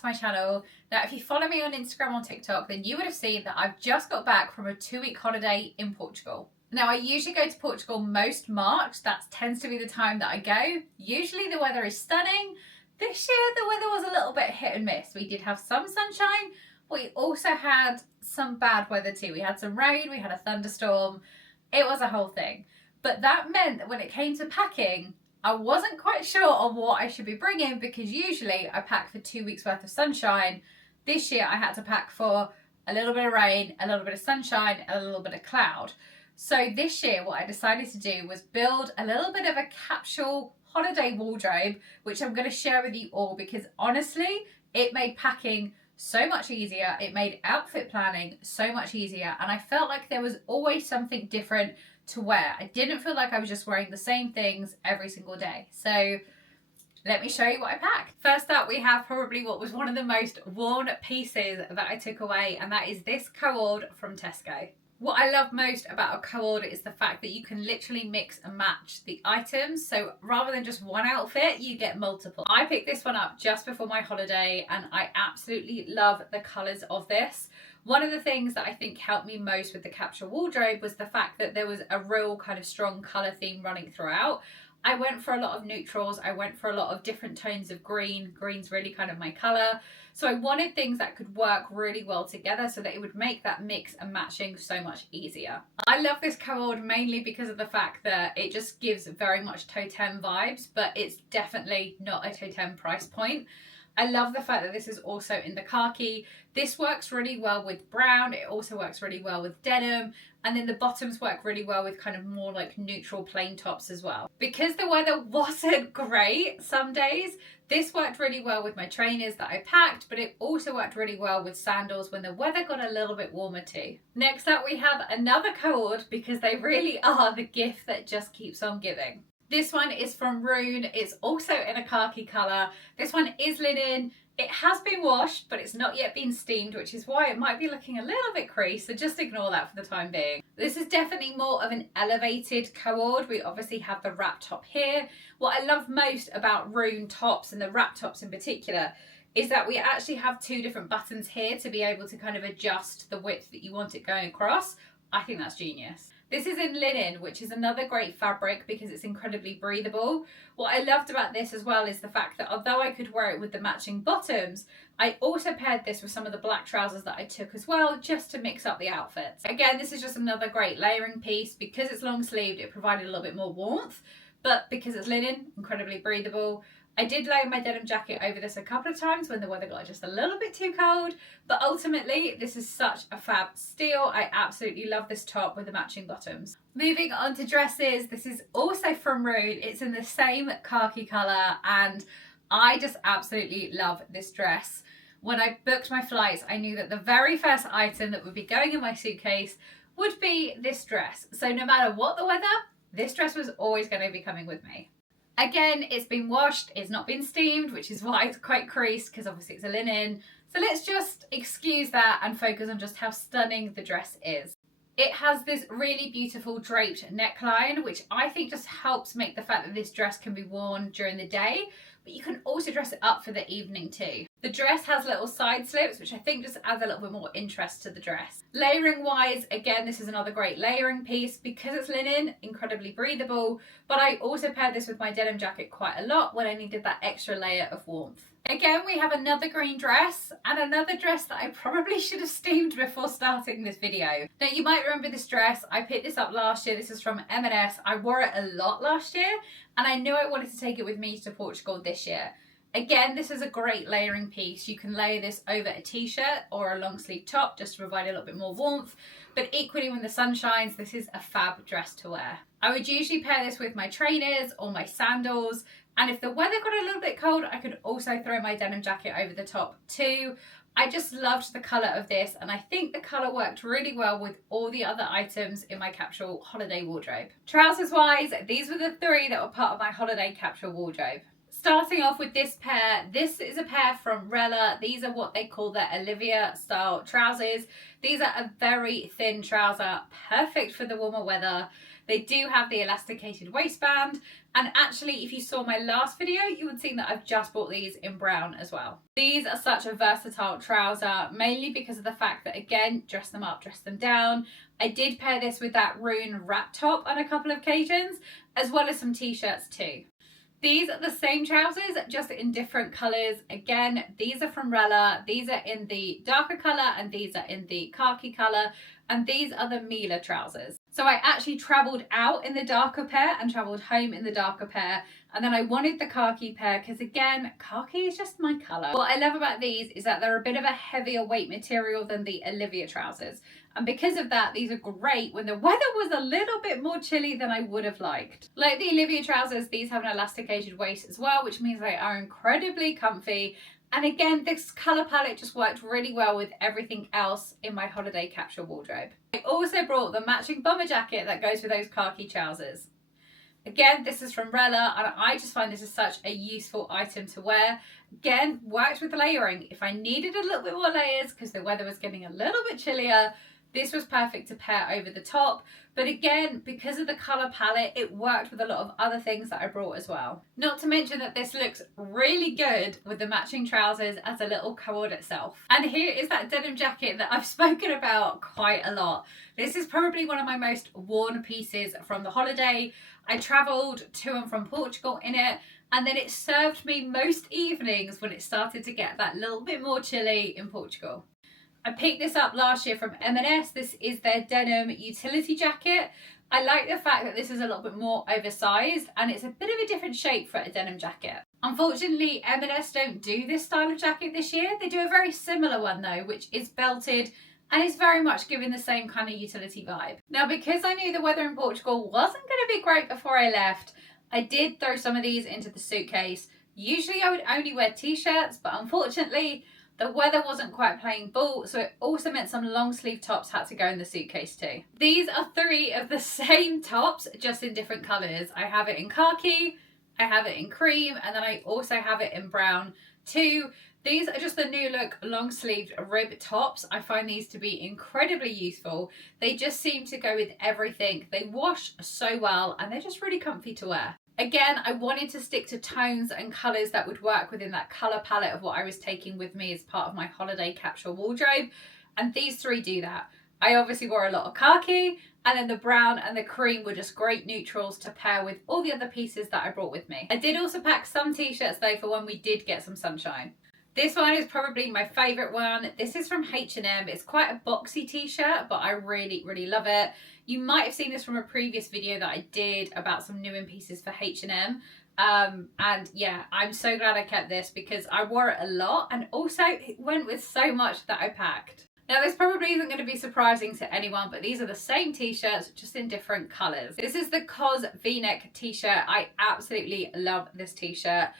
to my channel. Now, if you follow me on Instagram or TikTok, then you would have seen that I've just got back from a 2-week holiday in Portugal. Now, I usually go to Portugal most March. That tends to be the time that I go. Usually the weather is stunning. This year, the weather was a little bit hit and miss. We did have some sunshine, but we also had some bad weather too. We had some rain, we had a thunderstorm. It was a whole thing. But that meant that when it came to packing, I wasn't quite sure on what I should be bringing, because usually I pack for 2 weeks worth of sunshine. This year I had to pack for a little bit of rain, a little bit of sunshine, and a little bit of cloud. So this year what I decided to do was build a little bit of a capsule holiday wardrobe, which I'm going to share with you all, because honestly, it made packing so much easier. It made outfit planning so much easier, and I felt like there was always something different to wear. I didn't feel like I was just wearing the same things every single day. So let me show you what I packed. First up, we have probably what was one of the most worn pieces that I took away, and that is this cord from Tesco. What I love most about a cord is the fact that you can literally mix and match the items. So rather than just one outfit, you get multiple. I picked this one up just before my holiday, and I absolutely love the colours of this. One of the things that I think helped me most with the capsule wardrobe was the fact that there was a real kind of strong colour theme running throughout. I went for a lot of neutrals. I went for a lot of different tones of green. Green's really kind of my colour. So I wanted things that could work really well together so that it would make that mix and matching so much easier. I love this cord mainly because of the fact that it just gives very much totem vibes, but it's definitely not a totem price point. I love the fact that this is also in the khaki. This works really well with brown. It also works really well with denim. And then the bottoms work really well with kind of more like neutral plain tops as well. Because the weather wasn't great some days, this worked really well with my trainers that I packed, but it also worked really well with sandals when the weather got a little bit warmer too. Next up, we have another cord, because they really are the gift that just keeps on giving. This one is from Rune. It's also in a khaki colour. This one is linen. It has been washed, but it's not yet been steamed, which is why it might be looking a little bit creased, so just ignore that for the time being. This is definitely more of an elevated cord. We obviously have the wrap top here. What I love most about Rune tops, and the wrap tops in particular, is that we actually have 2 different buttons here to be able to kind of adjust the width that you want it going across. I think that's genius. This is in linen, which is another great fabric because it's incredibly breathable. What I loved about this as well is the fact that although I could wear it with the matching bottoms, I also paired this with some of the black trousers that I took as well, just to mix up the outfits. Again, this is just another great layering piece. Because it's long sleeved, it provided a little bit more warmth, but because it's linen, incredibly breathable. I did layer my denim jacket over this a couple of times when the weather got just a little bit too cold, but ultimately this is such a fab steal. I absolutely love this top with the matching bottoms. Moving on to dresses, this is also from Rune. It's in the same khaki colour, and I just absolutely love this dress. When I booked my flights, I knew that the very first item that would be going in my suitcase would be this dress. So no matter what the weather, this dress was always going to be coming with me. Again, it's been washed, it's not been steamed, which is why it's quite creased, because obviously it's a linen. So let's just excuse that and focus on just how stunning the dress is. It has this really beautiful draped neckline, which I think just helps make the fact that this dress can be worn during the day, but you can also dress it up for the evening too. The dress has little side slips, which I think just adds a little bit more interest to the dress. Layering wise, again, this is another great layering piece. Because it's linen, incredibly breathable, but I also paired this with my denim jacket quite a lot when I needed that extra layer of warmth. Again, we have another green dress, and another dress that I probably should have steamed before starting this video. Now, you might remember this dress. I picked this up last year. This is from M&S. I wore it a lot last year, and I knew I wanted to take it with me to Portugal this year. Again, this is a great layering piece. You can layer this over a t-shirt or a long sleeve top just to provide a little bit more warmth, but equally when the sun shines, this is a fab dress to wear. I would usually pair this with my trainers or my sandals, and if the weather got a little bit cold, I could also throw my denim jacket over the top too. I just loved the colour of this, and I think the colour worked really well with all the other items in my capsule holiday wardrobe. Trousers wise, these were the 3 that were part of my holiday capsule wardrobe. Starting off with this pair, this is a pair from Rella. These are what they call their Olivia style trousers. These are a very thin trouser, perfect for the warmer weather. They do have the elasticated waistband, and actually if you saw my last video you would see that I've just bought these in brown as well. These are such a versatile trouser, mainly because of the fact that, again, dress them up, dress them down. I did pair this with that Rune wrap top on a couple of occasions, as well as some t-shirts too. These are the same trousers, just in different colours. Again, these are from Rella. These are in the darker colour and these are in the khaki colour. And these are the Mila trousers. So I actually travelled out in the darker pair and travelled home in the darker pair. And then I wanted the khaki pair because, again, khaki is just my colour. What I love about these is that they're a bit of a heavier weight material than the Olivia trousers. And because of that, these are great when the weather was a little bit more chilly than I would have liked. Like the Olivia trousers, these have an elasticated waist as well, which means they are incredibly comfy. And again, this colour palette just worked really well with everything else in my holiday capsule wardrobe. I also brought the matching bomber jacket that goes with those khaki trousers. Again, this is from Rella, and I just find this is such a useful item to wear. Again, worked with layering. If I needed a little bit more layers because the weather was getting a little bit chillier, this was perfect to pair over the top. But again, because of the colour palette, it worked with a lot of other things that I brought as well. Not to mention that this looks really good with the matching trousers as a little cord itself. And here is that denim jacket that I've spoken about quite a lot. This is probably one of my most worn pieces from the holiday. I travelled to and from Portugal in it, and then it served me most evenings when it started to get that little bit more chilly in Portugal. I picked this up last year from M&S. This is their denim utility jacket. I like the fact that this is a little bit more oversized and it's a bit of a different shape for a denim jacket. Unfortunately, M&S don't do this style of jacket this year. They do a very similar one though, which is belted and is very much giving the same kind of utility vibe. Now, because I knew the weather in Portugal wasn't going to be great before I left, I did throw some of these into the suitcase. Usually I would only wear t-shirts, but unfortunately, the weather wasn't quite playing ball, so it also meant some long sleeve tops had to go in the suitcase too. These are 3 of the same tops, just in different colours. I have it in khaki, I have it in cream, and then I also have it in brown too. These are just the new look long sleeved rib tops. I find these to be incredibly useful. They just seem to go with everything. They wash so well and they're just really comfy to wear. Again, I wanted to stick to tones and colours that would work within that colour palette of what I was taking with me as part of my holiday capsule wardrobe. And these 3 do that. I obviously wore a lot of khaki, and then the brown and the cream were just great neutrals to pair with all the other pieces that I brought with me. I did also pack some t-shirts though for when we did get some sunshine. This one is probably my favourite one. This is from H&M. It's quite a boxy t-shirt, but I really, really love it. You might have seen this from a previous video that I did about some new in pieces for H&M. And yeah, I'm so glad I kept this because I wore it a lot, and also it went with so much that I packed. Now, this probably isn't going to be surprising to anyone, but these are the same t-shirts, just in different colours. This is the COS V-neck t-shirt. I absolutely love this t-shirt.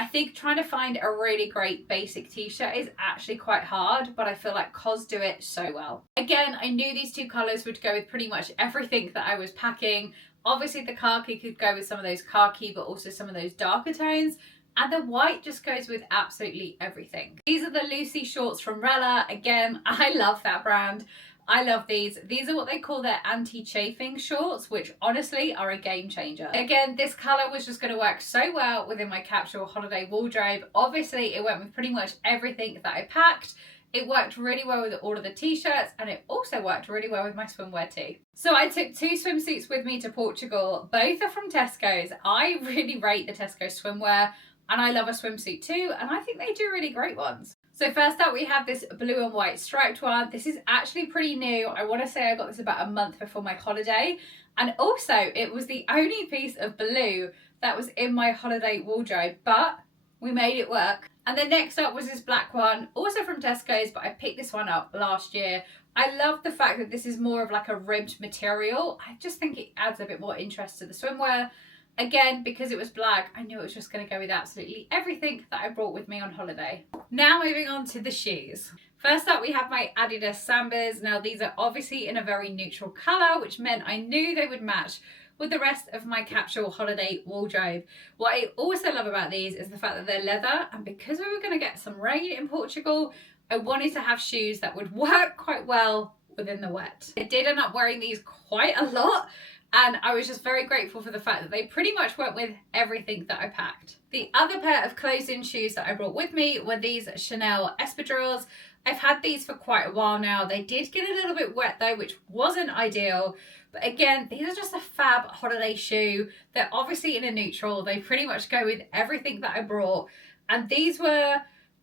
I think trying to find a really great basic t-shirt is actually quite hard, but I feel like COS do it so well. Again, I knew these 2 colours would go with pretty much everything that I was packing. Obviously the khaki could go with some of those khaki, but also some of those darker tones. And the white just goes with absolutely everything. These are the Lucy shorts from Rella. Again, I love that brand. I love these. These are what they call their anti-chafing shorts, which honestly are a game changer. Again, this colour was just going to work so well within my capsule holiday wardrobe. Obviously, it went with pretty much everything that I packed. It worked really well with all of the t-shirts, and it also worked really well with my swimwear too. So I took 2 swimsuits with me to Portugal. Both are from Tesco's. I really rate the Tesco swimwear, and I love a swimsuit too, and I think they do really great ones. So first up we have this blue and white striped one. This is actually pretty new. I want to say I got this about a month before my holiday. And also it was the only piece of blue that was in my holiday wardrobe, but we made it work. And then next up was this black one, also from Tesco's, but I picked this one up last year. I love the fact that this is more of like a ribbed material. I just think it adds a bit more interest to the swimwear. Again, because it was black, I knew it was just going to go with absolutely everything that I brought with me on holiday. Now moving on to the shoes. First up, we have my Adidas Sambas. Now these are obviously in a very neutral colour, which meant I knew they would match with the rest of my capsule holiday wardrobe. What I also love about these is the fact that they're leather, and because we were going to get some rain in Portugal, I wanted to have shoes that would work quite well within the wet. I did end up wearing these quite a lot. And I was just very grateful for the fact that they pretty much went with everything that I packed. The other pair of closed-in shoes that I brought with me were these Chanel espadrilles. I've had these for quite a while now. They did get a little bit wet though, which wasn't ideal. But again, these are just a fab holiday shoe. They're obviously in a neutral. They pretty much go with everything that I brought. And these were,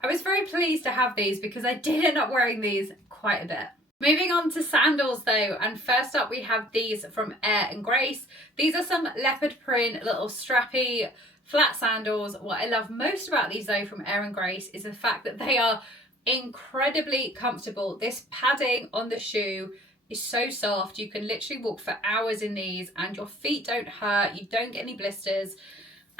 I was very pleased to have these because I did end up wearing these quite a bit. Moving on to sandals though, and first up we have these from Air and Grace. These are some leopard print, little strappy, flat sandals. What I love most about these though from Air and Grace is the fact that they are incredibly comfortable. This padding on the shoe is so soft. You can literally walk for hours in these and your feet don't hurt, you don't get any blisters.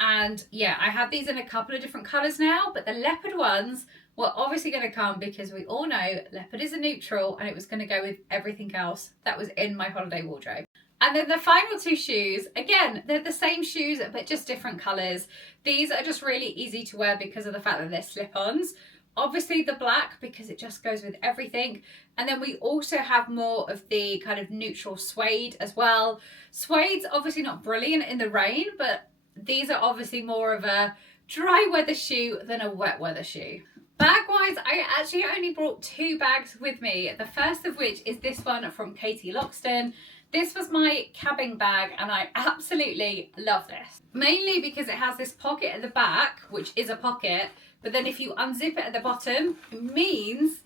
And yeah, I have these in a couple of different colours now, but the leopard ones were obviously going to come because we all know leopard is a neutral and it was going to go with everything else that was in my holiday wardrobe. And then the final two shoes, again, they're the same shoes but just different colours. These are just really easy to wear because of the fact that they're slip-ons. Obviously the black because it just goes with everything. And then we also have more of the kind of neutral suede as well. Suede's obviously not brilliant in the rain, but these are obviously more of a dry weather shoe than a wet weather shoe. Bag wise, I actually only brought two bags with me. The first of which is this one from Katie Loxton. This was my cabin bag and I absolutely love this. Mainly because it has this pocket at the back, which is a pocket, but then if you unzip it at the bottom, it means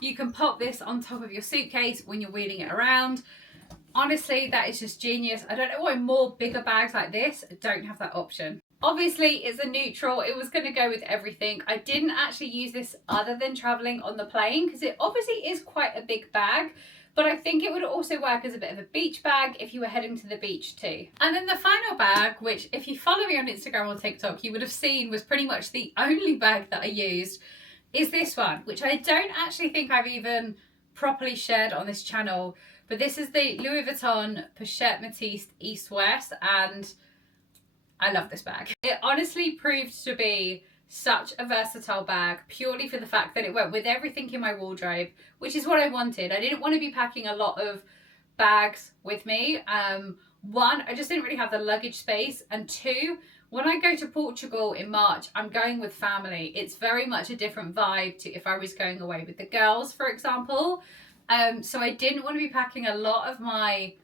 you can pop this on top of your suitcase when you're wheeling it around. Honestly, that is just genius. I don't know why more bigger bags like this don't have that option. Obviously, it's a neutral. It was going to go with everything. I didn't actually use this other than traveling on the plane because it obviously is quite a big bag, but I think it would also work as a bit of a beach bag if you were heading to the beach too. And then the final bag, which if you follow me on Instagram or TikTok, you would have seen was pretty much the only bag that I used, is this one, which I don't actually think I've even properly shared on this channel, but this is the Louis Vuitton Pochette Métis East West, and I love this bag. It honestly proved to be such a versatile bag purely for the fact that it went with everything in my wardrobe, which is what I wanted. I didn't want to be packing a lot of bags with me. One, I just didn't really have the luggage space, and two, when I go to Portugal in March, I'm going with family. It's very much a different vibe to if I was going away with the girls, for example. So I didn't want to be packing a lot of my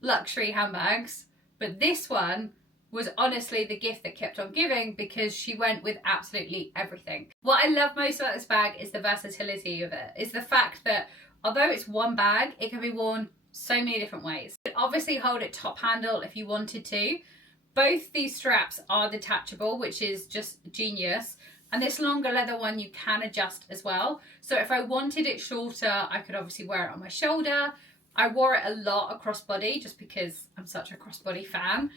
luxury handbags, but this one was honestly the gift that kept on giving because she went with absolutely everything. What I love most about this bag is the versatility of it, is the fact that although it's one bag, it can be worn so many different ways. You could obviously hold it top handle if you wanted to. Both these straps are detachable, which is just genius. And this longer leather one you can adjust as well. So if I wanted it shorter, I could obviously wear it on my shoulder. I wore it a lot across body just because I'm such a crossbody fan.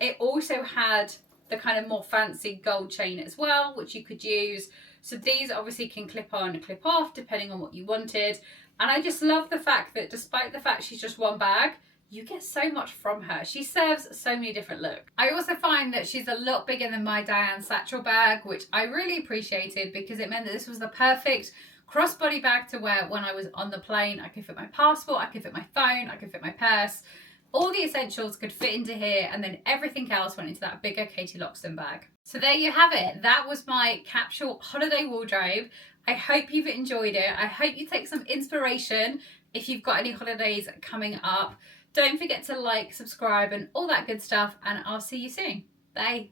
It also had the kind of more fancy gold chain as well, which you could use. So these obviously can clip on and clip off depending on what you wanted. And I just love the fact that despite the fact she's just one bag, you get so much from her. She serves so many different looks. I also find that she's a lot bigger than my Diane satchel bag, which I really appreciated because it meant that this was the perfect crossbody bag to wear when I was on the plane. I could fit my passport, I could fit my phone, I could fit my purse. All the essentials could fit into here, and then everything else went into that bigger Katie Loxton bag. So there you have it. That was my Capsule holiday wardrobe. I hope you've enjoyed it. I hope you take some inspiration if you've got any holidays coming up. Don't forget to like, subscribe, and all that good stuff, and I'll see you soon. Bye.